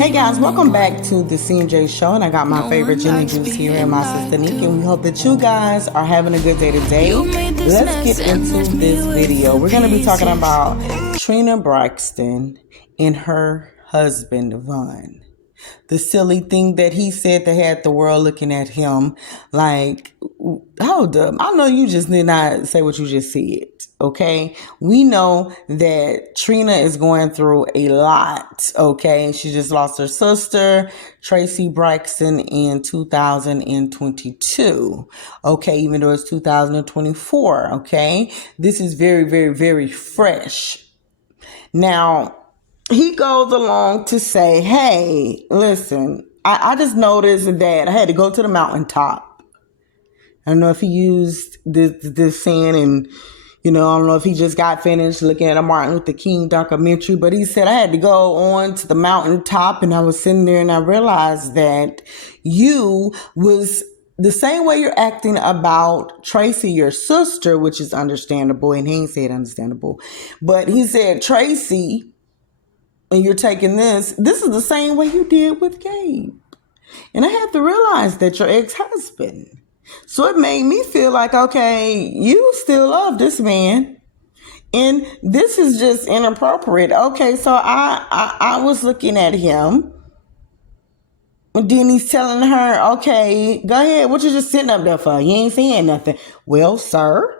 Hey guys, welcome back to the CNJ show, and I got my favorite Jenny Juice here and my sister Nikki, and we hope that you guys are having a good day today. Let's get into this video. We're going to be talking about Trina Braxton and her husband Vaughn. The silly thing that he said that had the world looking at him like, hold up, I know you just did not say what you just said, okay? We know that Trina is going through a lot, okay? She just lost her sister, Tracy Braxton, in 2022, okay? Even though it's 2024, okay? This is very, very, very fresh. Now, he goes along to say, hey, listen, I just noticed that I had to go to the mountaintop. I don't know if he used this saying, and, I don't know if he just got finished looking at a Martin Luther King documentary, but he said I had to go on to the mountaintop, and I was sitting there and I realized that you was the same way you're acting about Tracy, your sister, which is understandable, and he ain't said understandable, but he said, Tracy, and you're taking this is the same way you did with Gabe. And I have to realize that your ex-husband. So it made me feel like, okay, you still love this man. And this is just inappropriate. Okay, so I was looking at him. And then he's telling her, okay, go ahead. What you just sitting up there for? You ain't saying nothing. Well, sir,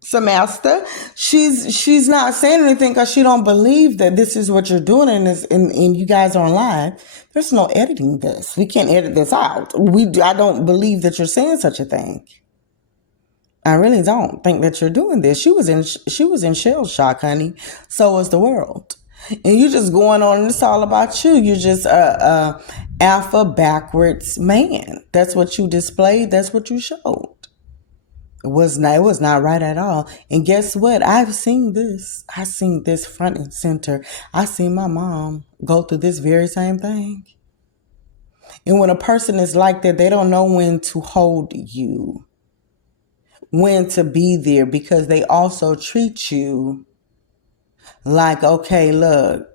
Samantha, she's not saying anything because she don't believe that this is what you're doing, and you guys are on live. There's no editing this. We can't edit this out. I don't believe that you're saying such a thing. I really don't think that you're doing this. She was in shell shock, honey. So was the world, and you just going on. And it's all about you. You're just a alpha backwards man. That's what you displayed. That's what you showed. It was not right at all. And guess what? I've seen this. I seen this front and center. I seen my mom go through this very same thing. And when a person is like that, they don't know when to hold you, when to be there, because they also treat you like, okay, look,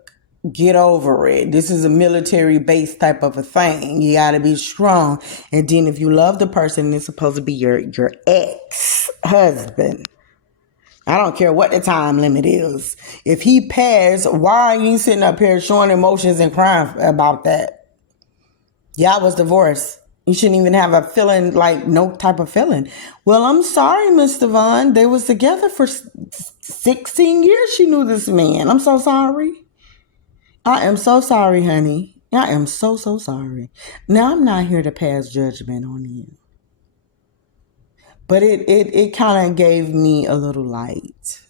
get over it. This is a military base type of a thing. You got to be strong. And then if you love the person, it's supposed to be your ex-husband. I don't care what the time limit is. If he passed, why are you sitting up here showing emotions and crying about that? Y'all was divorced. You shouldn't even have a feeling, like no type of feeling. Well, I'm sorry, Mr. Vaughn. They was together for 16 years. She knew this man. I'm so sorry. I am so sorry, honey. I am so sorry. Now, I'm not here to pass judgment on you. But it kind of gave me a little light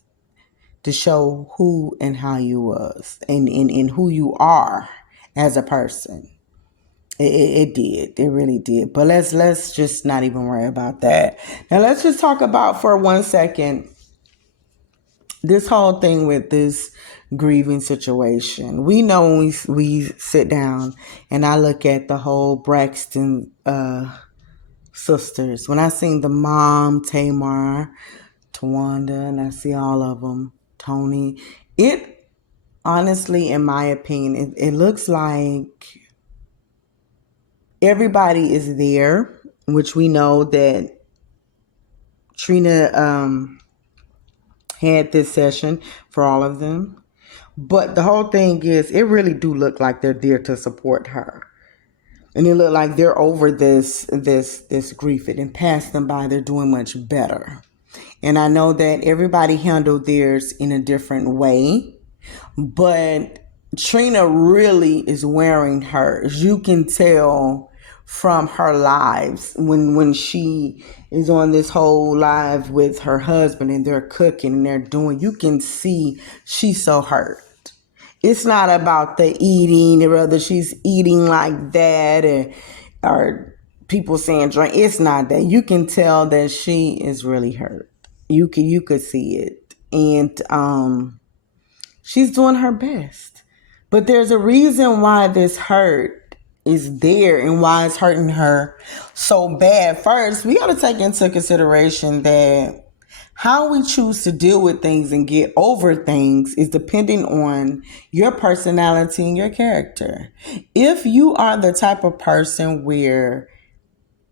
to show who and how you was and who you are as a person. It did. It really did. But let's just not even worry about that. Now, let's just talk about for 1 second this whole thing with this grieving situation. We know when we sit down and I look at the whole Braxton sisters. When I seen the mom, Tamar, Tawanda, and I see all of them, Tony, it honestly, in my opinion, it looks like everybody is there, which we know that Trina had this session for all of them. But the whole thing is, it really do look like they're there to support her. And it look like they're over this grief. It didn't pass them by. They're doing much better. And I know that everybody handled theirs in a different way. But Trina really is wearing hers. You can tell from her lives when she is on this whole live with her husband and they're cooking and they're doing, you can see she's so hurt. It's not about the eating or whether she's eating like that or people saying drink. It's not that. You can tell that she is really hurt. You could see it. And she's doing her best. But there's a reason why this hurt is there and why it's hurting her so bad. First, we got to take into consideration that How we choose to deal with things and get over things is depending on your personality and your character. If you are the type of person where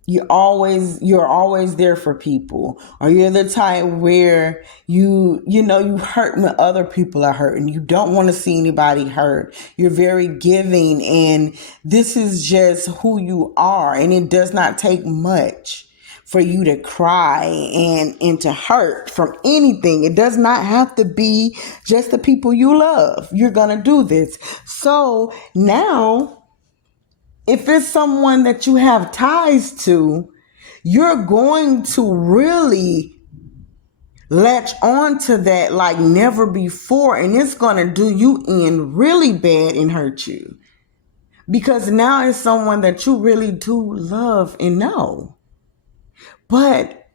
you're always there for people, or you're the type where you hurt when other people are hurting, you don't want to see anybody hurt, you're very giving, and this is just who you are, and it does not take much for you to cry and to hurt from anything. It does not have to be just the people you love. You're gonna do this. So now, if it's someone that you have ties to, you're going to really latch on to that like never before, and it's going to do you in really bad and hurt you. Because now it's someone that you really do love and know. But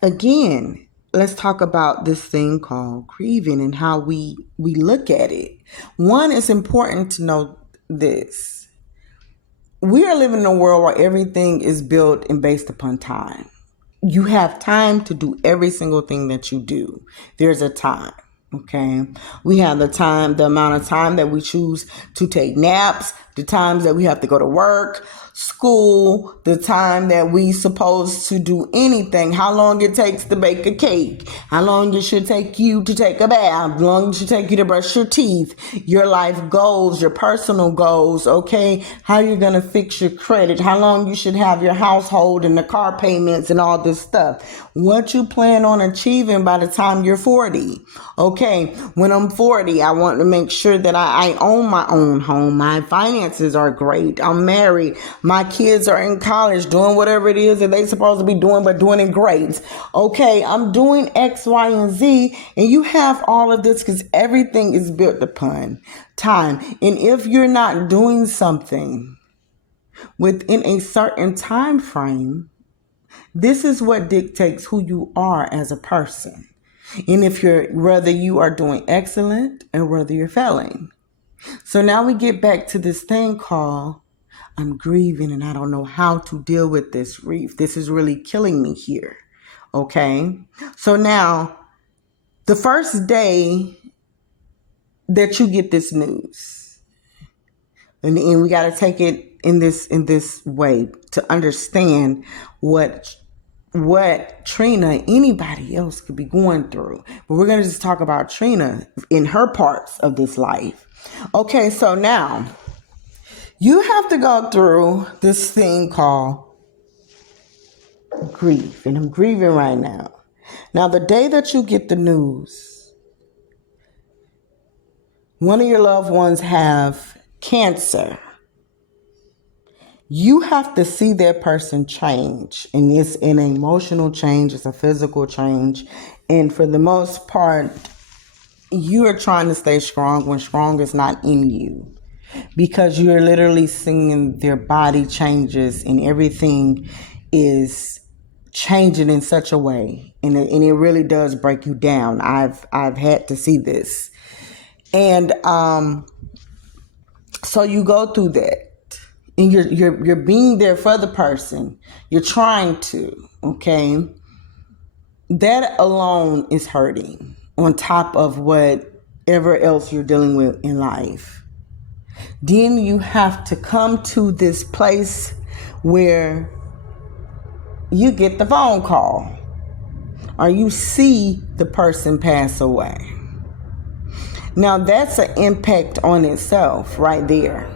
again, let's talk about this thing called grieving and how we look at it. One, it's important to know this. We are living in a world where everything is built and based upon time. You have time to do every single thing that you do. There's a time, okay? We have the amount of time that we choose to take naps, the times that we have to go to work, school, the time that we supposed to do anything, how long it takes to bake a cake, how long it should take you to take a bath, how long it should take you to brush your teeth, your life goals, your personal goals, okay, how you're going to fix your credit, how long you should have your household and the car payments and all this stuff. What you plan on achieving by the time you're 40. Okay, when I'm 40, I want to make sure that I own my own home. My finances are great. I'm married. My kids are in college doing whatever it is that they're supposed to be doing, but doing it great. Okay, I'm doing X, Y, and Z, and you have all of this because everything is built upon time. And if you're not doing something within a certain time frame, this is what dictates who you are as a person. And whether you are doing excellent or whether you're failing. So now we get back to this thing called I'm grieving and I don't know how to deal with this grief. This is really killing me here. Okay. So now the first day that you get this news, and we got to take it in this way to understand what Trina, anybody else could be going through. But we're going to just talk about Trina in her parts of this life. Okay, so now you have to go through this thing called grief. And I'm grieving right now. Now, the day that you get the news, one of your loved ones have cancer. You have to see that person change. And it's an emotional change. It's a physical change. And for the most part, you are trying to stay strong when strong is not in you. Because you're literally seeing their body changes and everything is changing in such a way. And it really does break you down. I've had to see this. And so you go through that. And you're being there for the person. You're trying to, okay? That alone is hurting on top of whatever else you're dealing with in life. Then you have to come to this place where you get the phone call or you see the person pass away. Now that's an impact on itself right there.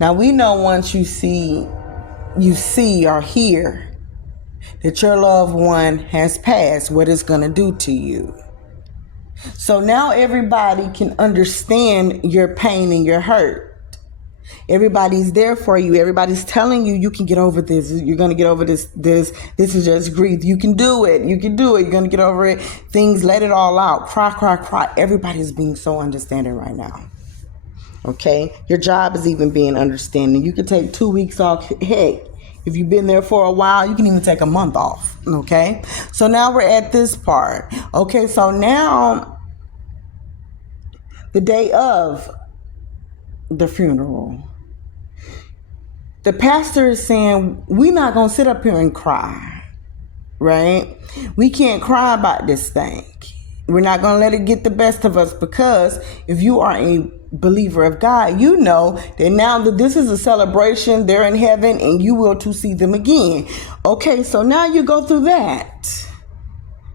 Now we know once you see or hear that your loved one has passed, what it's going to do to you. So now everybody can understand your pain and your hurt. Everybody's there for you. Everybody's telling you you can get over this. You're going to get over this. This is just grief. You can do it. You can do it. You're going to get over it. Things, let it all out. Cry, cry, cry. Everybody's being so understanding right now. Okay? Your job is even being understanding. You can take 2 weeks off. Hey, if you've been there for a while, you can even take a month off. Okay? So now we're at this part. Okay, so now the day of the funeral, the pastor is saying, we're not going to sit up here and cry. right? We can't cry about this thing. We're not going to let it get the best of us, because if you are a believer of God, you know that now that this is a celebration, they're in heaven and you will to see them again. Okay, so now you go through that.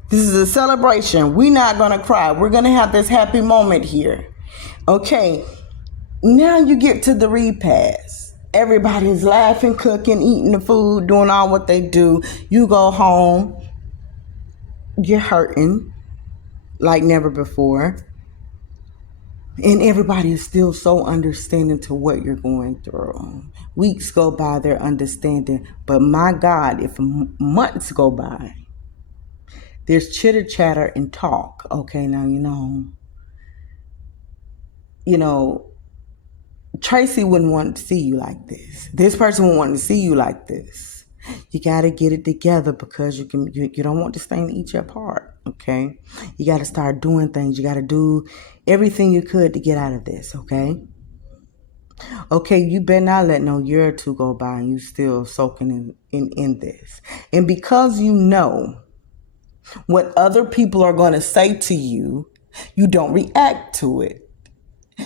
This is a celebration. We're not going to cry. We're going to have this happy moment here. Okay, now you get to the repast. Everybody's laughing, cooking, eating the food, doing all what they do. You go home. You're hurting like never before. And everybody is still so understanding to what you're going through. Weeks go by, they're understanding. But my God, if months go by, there's chitter chatter and talk. Okay, now you know, Tracy wouldn't want to see you like this. This person wouldn't want to see you like this. You got to get it together, because you don't want this thing to eat you apart. Okay, you got to start doing things. You got to do everything you could to get out of this. Okay, you better not let no year or two go by and you still soaking in this. And because you know what other people are going to say to you, you don't react to it.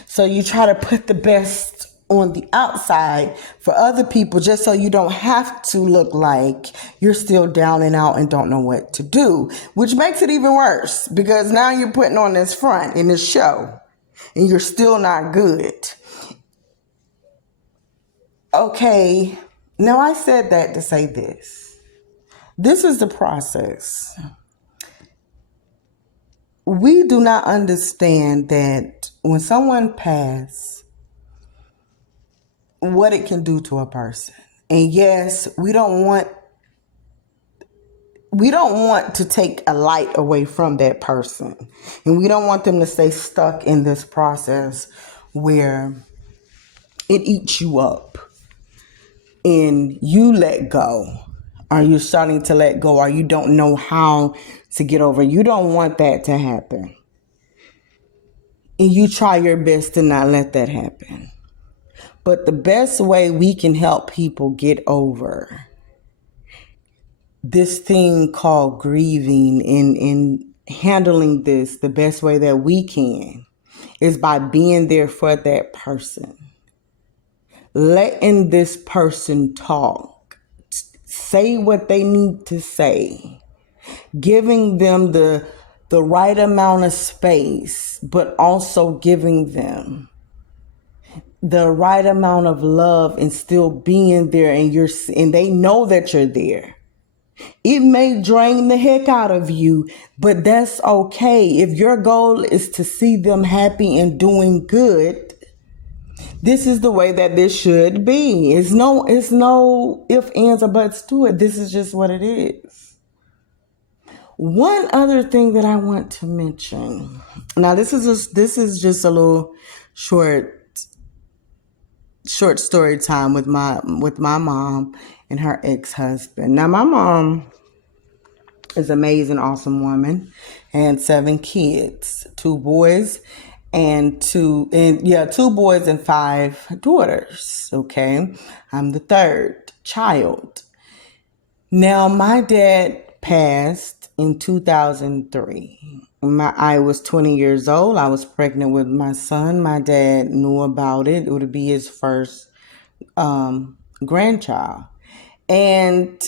So you try to put the best on the outside for other people, just so you don't have to look like you're still down and out and don't know what to do, which makes it even worse, because now you're putting on this front in this show and you're still not good. Okay, now I said that to say this. This is the process. We do not understand that when someone passes, what it can do to a person. And yes, we don't want to take a light away from that person. And we don't want them to stay stuck in this process where it eats you up and you let go, or you're starting to let go, or you don't know how to get over. You don't want that to happen. And you try your best to not let that happen. But the best way we can help people get over this thing called grieving and handling this the best way that we can is by being there for that person. Letting this person talk, say what they need to say, giving them the right amount of space, but also giving them the right amount of love and still being there, and they know that you're there. It may drain the heck out of you, but that's okay. If your goal is to see them happy and doing good, this is the way that this should be. It's no ifs, ands, or buts to it. This is just what it is. One other thing that I want to mention. Now, this is just a little short story time with my mom and her ex-husband. Now, my mom is an amazing, awesome woman, and 7 kids, 2 boys and 2 boys and 5 daughters. Okay, I'm the 3rd child. Now, my dad passed in 2003. I was 20 years old. I was pregnant with my son. My dad knew about it. It would be his first grandchild. And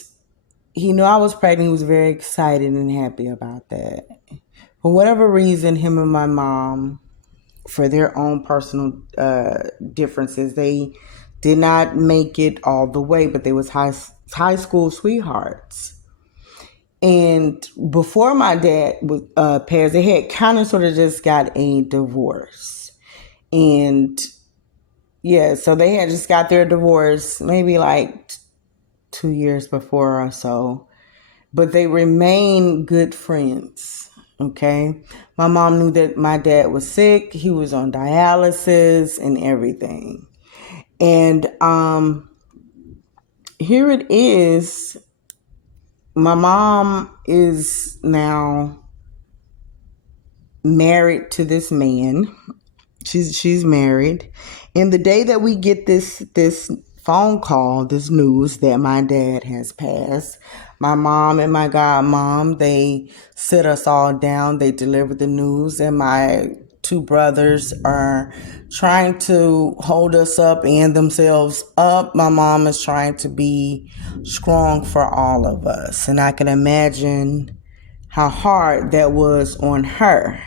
he knew I was pregnant. He was very excited and happy about that. For whatever reason, him and my mom, for their own personal differences, they did not make it all the way, but they was high school sweethearts. And before my dad was passed, they had kind of sort of just got a divorce. And yeah, so they had just got their divorce maybe like 2 years before or so. But they remained good friends. Okay. My mom knew that my dad was sick. He was on dialysis and everything. And here it is. My mom is now married to this man. She's married. And the day that we get this phone call, this news that my dad has passed. My mom and my godmom, they sit us all down. They deliver the news, and my two brothers are trying to hold us up and themselves up. My mom is trying to be strong for all of us, and I can imagine how hard that was on her.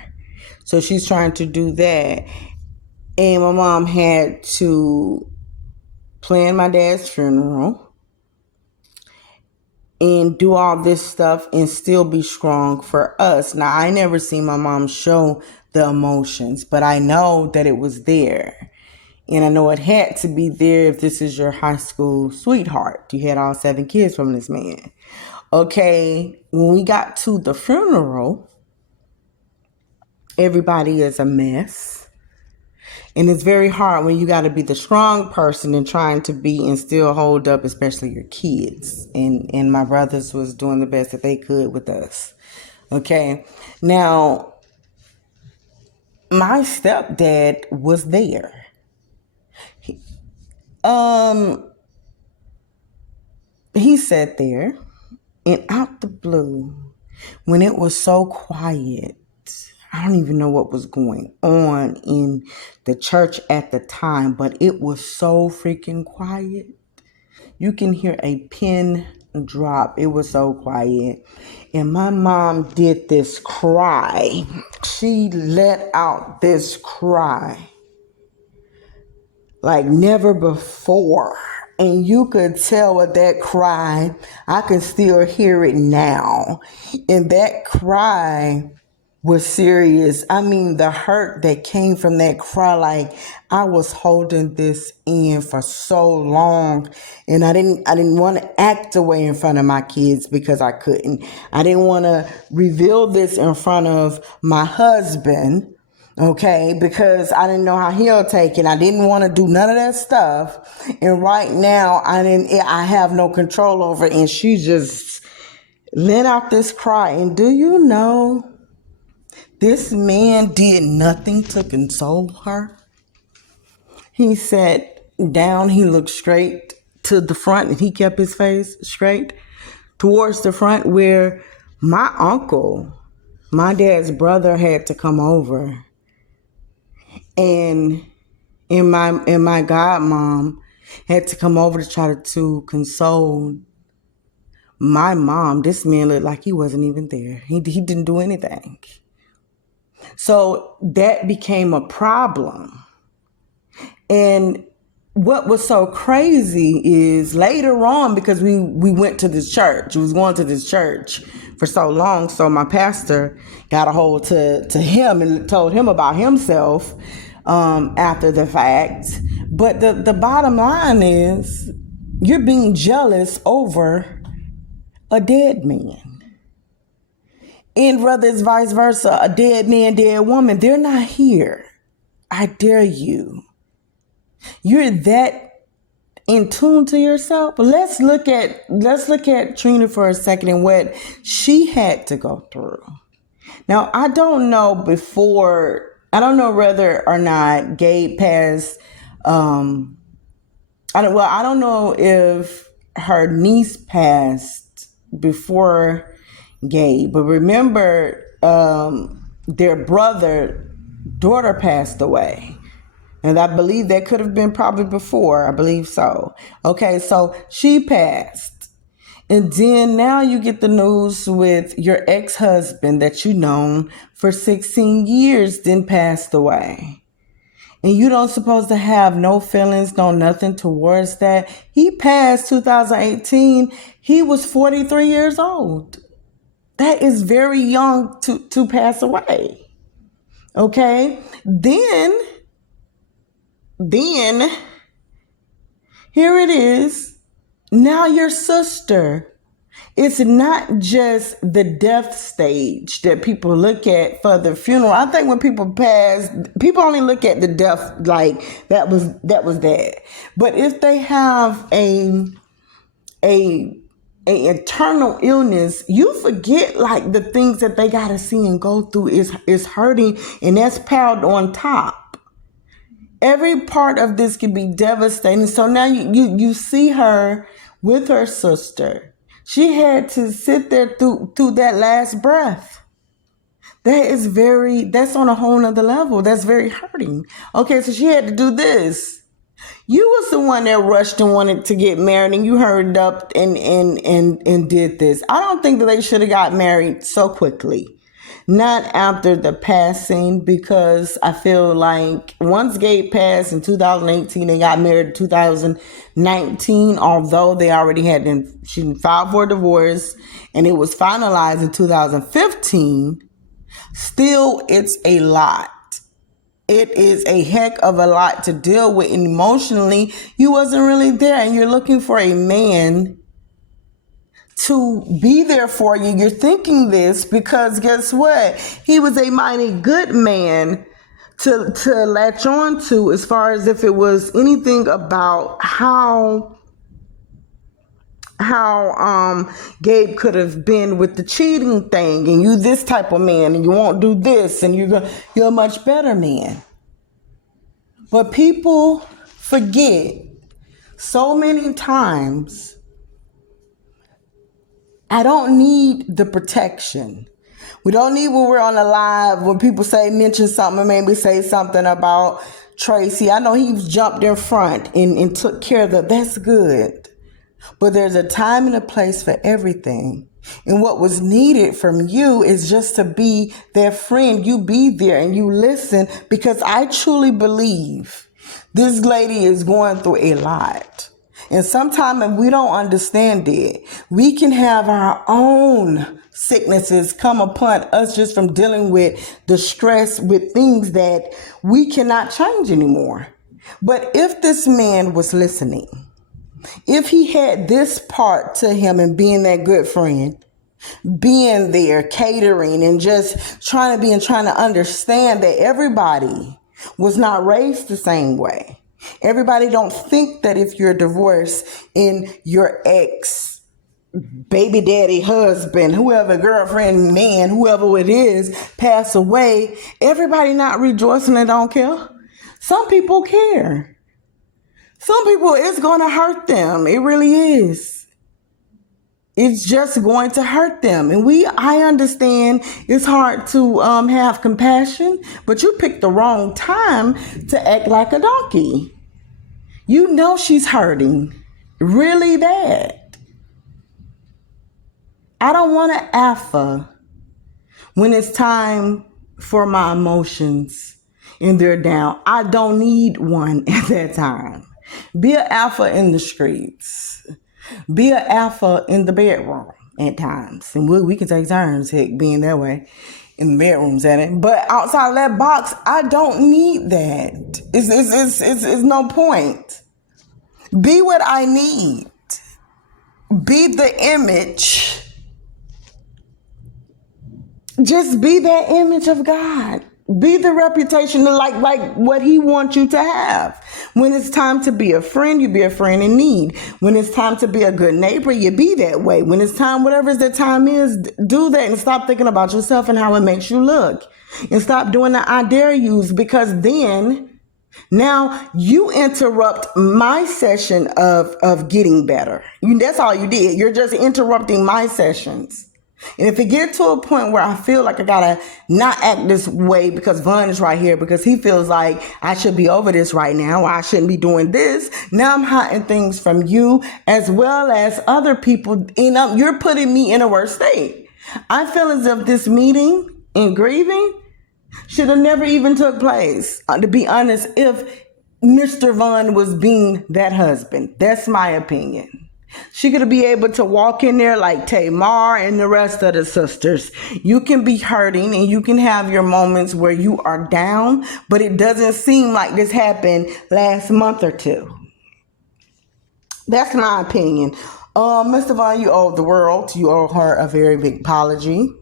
So she's trying to do that. And my mom had to plan my dad's funeral and do all this stuff and still be strong for us. Now, I never seen my mom show the emotions, but I know that it was there. And I know it had to be there if this is your high school sweetheart. You had all 7 kids from this man. Okay, when we got to the funeral, everybody is a mess. And it's very hard when you got to be the strong person and trying to be and still hold up, especially your kids. And my brothers was doing the best that they could with us. Okay. Now, my stepdad was there. He sat there, and out the blue, when it was so quiet, I don't even know what was going on in the church at the time, but it was so freaking quiet. You can hear a pin drop. It was so quiet. And my mom did this cry. She let out this cry like never before. And you could tell with that cry, I can still hear it now. And that cry was serious. I mean, the hurt that came from that cry, like I was holding this in for so long, and I didn't want to act away in front of my kids because I couldn't. I didn't want to reveal this in front of my husband, okay, because I didn't know how he'll take it. I didn't want to do none of that stuff. And right now, I have no control over it. And she just let out this cry. And do you know, this man did nothing to console her. He sat down, he looked straight to the front, and he kept his face straight towards the front where my uncle, my dad's brother, had to come over. And my godmom had to come over to try to console my mom. This man looked like he wasn't even there. He didn't do anything. So that became a problem. And what was so crazy is later on, because we went to this church, we was going to this church for so long. So my pastor got a hold to him and told him about himself after the fact. But the bottom line is you're being jealous over a dead man. And whether it's vice versa, a dead man, dead woman, they're not here. I dare you. You're that in tune to yourself. But let's look at Trina for a second and what she had to go through. Now, I don't know whether or not Gabe passed. I don't know if her niece passed before Gabe, but remember, their daughter passed away. And I believe that could have been probably before. I believe so. Okay, so she passed. And then now you get the news with your ex-husband that you known for 16 years then passed away. And you don't supposed to have no feelings, no nothing towards that. He passed 2018. He was 43 years old. That is very young to pass away. Okay? Then here it is. Now your sister. It's not just the death stage that people look at for the funeral. I think when people pass, people only look at the death like that was that. But if they have a eternal illness, you forget like the things that they gotta see and go through is hurting, and that's piled on top. Every part of this can be devastating. So now you see her with her sister. She had to sit there through that last breath. That's on a whole nother level. That's very hurting. Okay, so she had to do this. You was the one that rushed and wanted to get married, and you hurried up and did this. I don't think that they should have got married so quickly. Not after the passing, because I feel like once Gabe passed in 2018, they got married in 2019, although they already she filed for a divorce and it was finalized in 2015. Still, it's a lot. It is a heck of a lot to deal with, and emotionally, you wasn't really there, and you're looking for a man to be there for you. You're thinking this because guess what? He was a mighty good man to latch on to, as far as if it was anything about how Gabe could have been with the cheating thing, and you this type of man, and you won't do this, and you're a much better man. But people forget so many times, I don't need the protection. We don't need when we're on the live, when people mention something, or maybe say something about Tracy. I know he's jumped in front and took care of that. That's good. But there's a time and a place for everything. And what was needed from you is just to be their friend. You be there and you listen, because I truly believe this lady is going through a lot. And sometimes if we don't understand it, we can have our own sicknesses come upon us just from dealing with the stress with things that we cannot change anymore. But if this man was listening, if he had this part to him and being that good friend, being there, catering, and just trying to understand that everybody was not raised the same way. Everybody don't think that if you're divorced and your ex, baby daddy, husband, whoever, girlfriend, man, whoever it is, pass away, everybody not rejoicing and don't care. Some people care. Some people, it's going to hurt them. It really is. It's just going to hurt them. And I understand it's hard to have compassion, but you picked the wrong time to act like a donkey. You know she's hurting really bad. I don't want an alpha when it's time for my emotions and they're down. I don't need one at that time. Be an alpha in the streets. Be an alpha in the bedroom at times. And we can take turns, being that way in the bedrooms at it. But outside of that box, I don't need that. It's no point. Be what I need. Be the image. Just be that image of God. Be the reputation like what he wants you to have. When it's time to be a friend, you be a friend in need. When it's time to be a good neighbor, you be that way. When it's time, whatever the time is, do that and stop thinking about yourself and how it makes you look. And stop doing the I dare yous, because then now you interrupt my session of getting better. That's all you did. You're just interrupting my sessions. And if it gets to a point where I feel like I gotta not act this way because Vaughn is right here, because he feels like I should be over this right now, or I shouldn't be doing this, now I'm hiding things from you as well as other people. You're putting me in a worse state. I feel as if this meeting and grieving should have never even took place, to be honest, if Mr. Vaughn was being that husband. That's my opinion. She could be able to walk in there like Tamar and the rest of the sisters. You can be hurting and you can have your moments where you are down, but it doesn't seem like this happened last month or two. That's my opinion. Mr. Vaughn, you owe the world. You owe her a very big apology.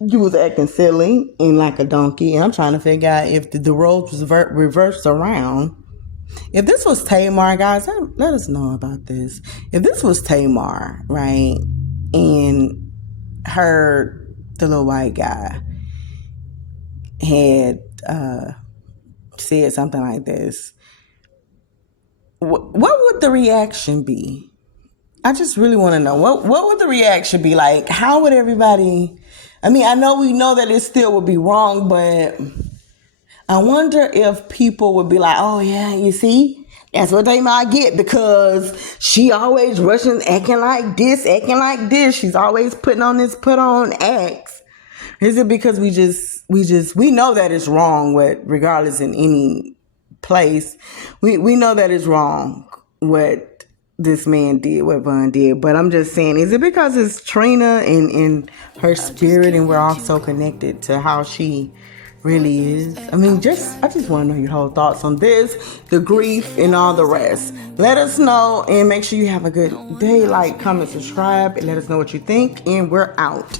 You was acting silly and like a donkey. And I'm trying to figure out if the roles was reversed around. If this was Tamar, guys, let us know about this. If this was Tamar, right, and the little white guy, had said something like this, what would the reaction be? I just really want to know what would the reaction be like? How would everybody? I mean, we know that it still would be wrong, but I wonder if people would be like, "Oh yeah, you see, that's what they might get because she always rushing, acting like this, acting like this. She's always put on acts." Is it because we know that it's wrong? Regardless in any place, we know that it's wrong what this man did, what Von did. But I'm just saying, is it because it's Trina and her spirit, and we're all so connected to how she really is? I mean, I just want to know your whole thoughts on this, the grief, and all the rest. Let us know, and make sure you have a good day. Like, comment, subscribe, and let us know what you think. And we're out.